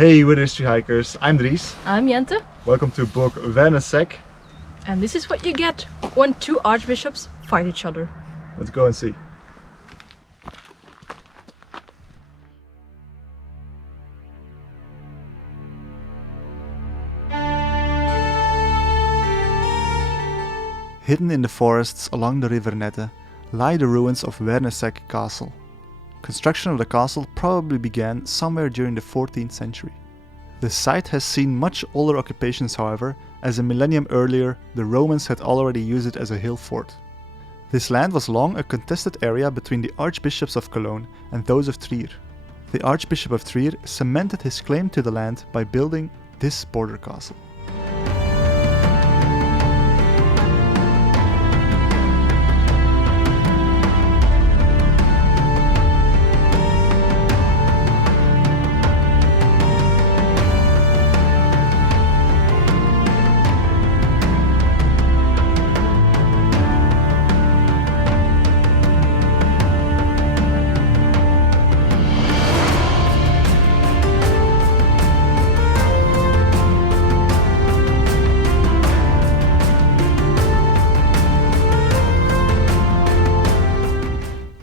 Hey, Wither History Hikers, I'm Dries. I'm Jente. Welcome to Burg Wernesek. And this is what you get when two archbishops fight each other. Let's go and see. Hidden in the forests along the river Nette lie the ruins of Wernesek Castle. Construction of the castle probably began somewhere during the 14th century. The site has seen much older occupations, however, as a millennium earlier the Romans had already used it as a hill fort. This land was long a contested area between the archbishops of Cologne and those of Trier. The Archbishop of Trier cemented his claim to the land by building this border castle.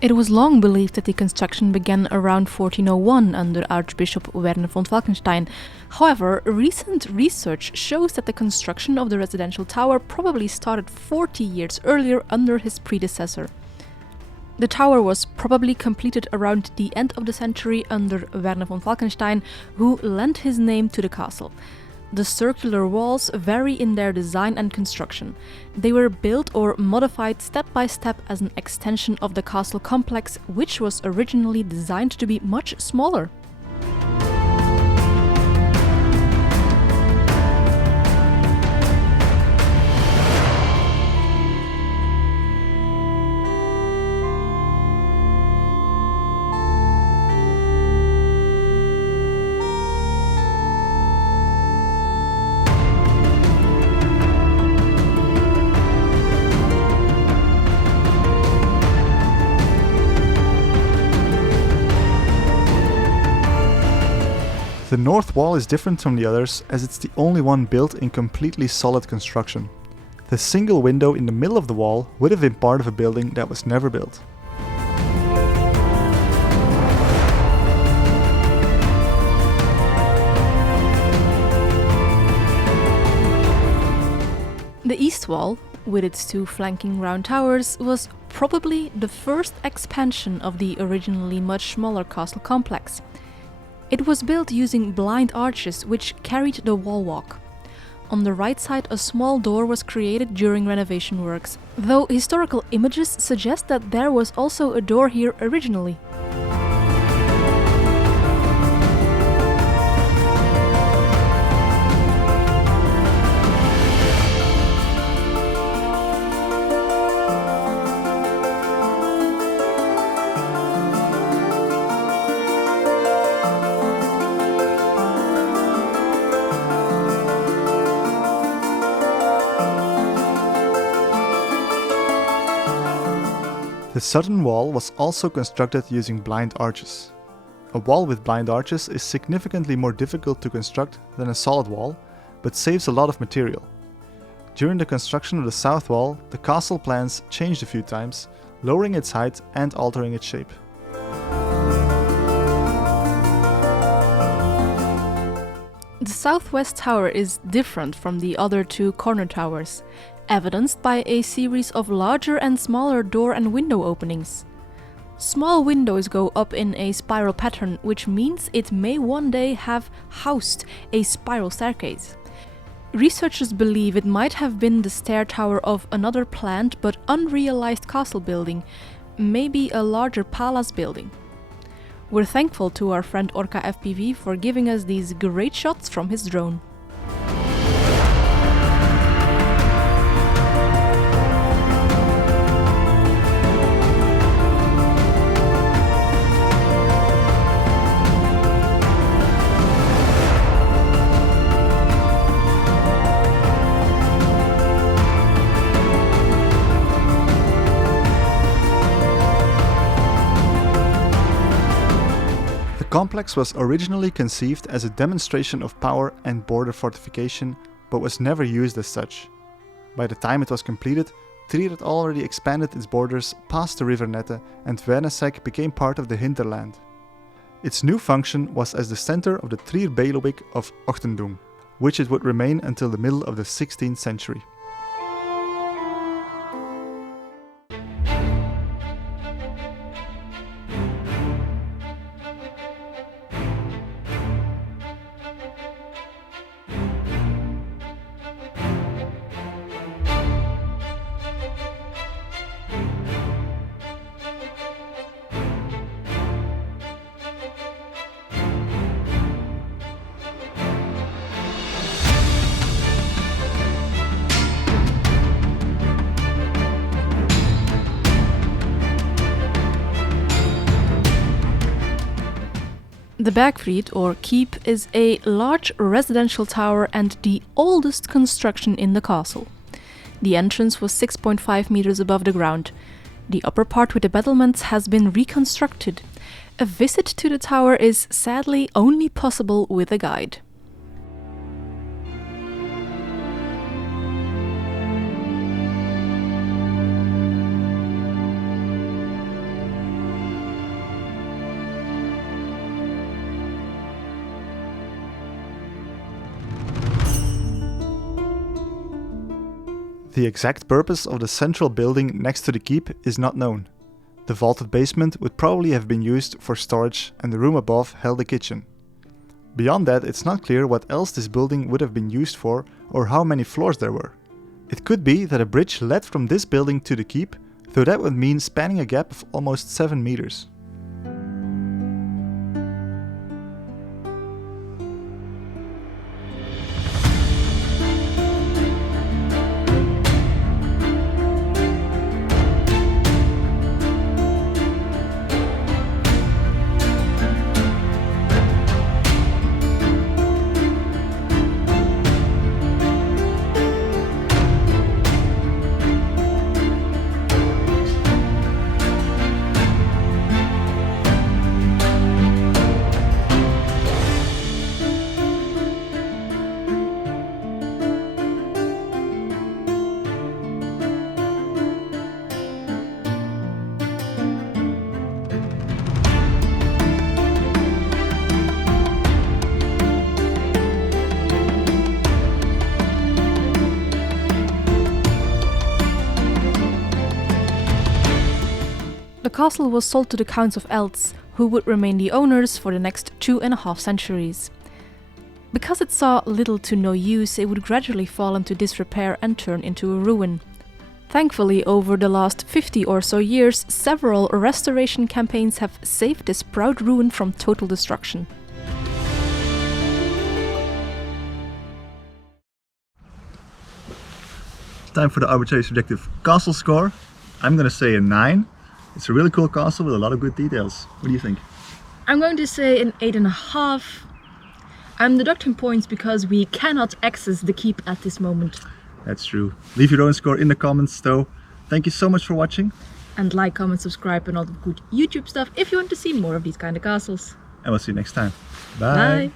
It was long believed that the construction began around 1401 under Archbishop Werner von Falkenstein. However, recent research shows that the construction of the residential tower probably started 40 years earlier under his predecessor. The tower was probably completed around the end of the century under Werner von Falkenstein, who lent his name to the castle. The circular walls vary in their design and construction. They were built or modified step by step as an extension of the castle complex, which was originally designed to be much smaller. The north wall is different from the others as it's the only one built in completely solid construction. The single window in the middle of the wall would have been part of a building that was never built. The east wall, with its two flanking round towers, was probably the first expansion of the originally much smaller castle complex. It was built using blind arches which carried the wall walk. On the right side, a small door was created during renovation works, though historical images suggest that there was also a door here originally. The southern wall was also constructed using blind arches. A wall with blind arches is significantly more difficult to construct than a solid wall, but saves a lot of material. During the construction of the south wall, the castle plans changed a few times, lowering its height and altering its shape. The southwest tower is different from the other two corner towers, evidenced by a series of larger and smaller door and window openings. Small windows go up in a spiral pattern, which means it may one day have housed a spiral staircase. Researchers believe it might have been the stair tower of another planned but unrealized castle building, maybe a larger palace building. We're thankful to our friend Orca FPV for giving us these great shots from his drone. complex was originally conceived as a demonstration of power and border fortification, but was never used as such. By the time it was completed, Trier had already expanded its borders past the river Nette, and Wernessec became part of the hinterland. Its new function was as the center of the Trier bailiwick of Ochtendung, which it would remain until the middle of the 16th century. The Bergfried, or keep, is a large residential tower and the oldest construction in the castle. The entrance was 6.5 meters above the ground. The upper part with the battlements has been reconstructed. A visit to the tower is sadly only possible with a guide. The exact purpose of the central building next to the keep is not known. The vaulted basement would probably have been used for storage, and the room above held a kitchen. Beyond that, it's not clear what else this building would have been used for or how many floors there were. It could be that a bridge led from this building to the keep, though that would mean spanning a gap of almost 7 meters. The castle was sold to the Counts of Eltz, who would remain the owners for the next 2.5 centuries. Because it saw little to no use, it would gradually fall into disrepair and turn into a ruin. Thankfully, over the last 50 or so years, several restoration campaigns have saved this proud ruin from total destruction. Time for the arbitrary subjective castle score. I'm gonna say a 9. It's a really cool castle with a lot of good details. What do you think? I'm going to say an 8.5. I'm deducting points because we cannot access the keep at this moment. That's true. Leave your own score in the comments though. Thank you so much for watching. And like, comment, subscribe and all the good YouTube stuff if you want to see more of these kind of castles. And we'll see you next time. Bye.